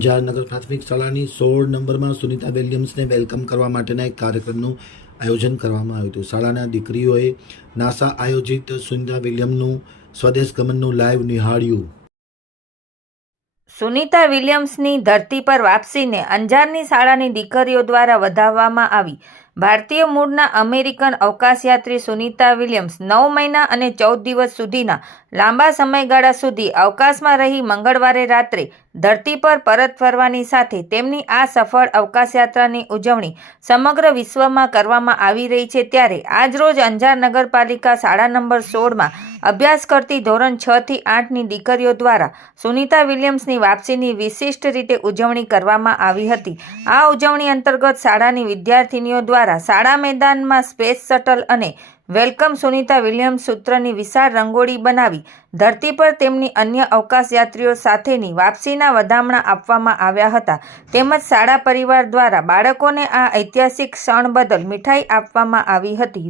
અંજાર નગર પ્રાથમિક શાળાની 16 નંબરમાં સુનિતા વિલિયમ્સને વેલકમ કરવા માટેના એક કાર્યક્રમનું આયોજન કરવામાં આવ્યું હતું। શાળાના દીકરીઓએ નાસા આયોજિત સુનિતા વિલિયમ્સનું સ્વદેશ ગમનનું લાઈવ નિહાળ્યું। સુનિતા વિલિયમ્સની ધરતી પર વાપસીને અંજારની શાળાની દીકરીઓ દ્વારા વધાવવામાં આવી। ભારતીય મૂળના અમેરિકન અવકાશયાત્રી સુનિતા વિલિયમ્સ 9 મહિના અને 14 દિવસ સુધીના લાંબા સમયગાળા સુધી અવકાશમાં રહી મંગળવારે રાત્રે ધરતી પર પરત ફરવાની સાથે તેમની આ સફળ અવકાશયાત્રાની ઉજવણી સમગ્ર વિશ્વમાં કરવામાં આવી રહી છે। ત્યારે આજરોજ અંજાર નગરપાલિકા શાળા નંબર 16માં અભ્યાસ કરતી ધોરણ 6 થી 8ની દીકરીઓ દ્વારા સુનિતા વિલિયમ્સની વાપસીની વિશિષ્ટ રીતે ઉજવણી કરવામાં આવી હતી। આ ઉજવણી અંતર્ગત શાળાની વિદ્યાર્થીનીઓ દ્વારા શાળા મેદાનમાં સ્પેસ શટલ અને વેલકમ સુનિતા વિલિયમ્સ સૂત્રની વિશાળ રંગોળી બનાવી ધરતી પર તેમની અન્ય અવકાશયાત્રીઓ સાથેની વાપસીના વધામણા આપવામાં આવ્યા હતા। તેમજ શાળા પરિવાર દ્વારા બાળકોને આ ઐતિહાસિક ક્ષણ બદલ મીઠાઈ આપવામાં આવી હતી।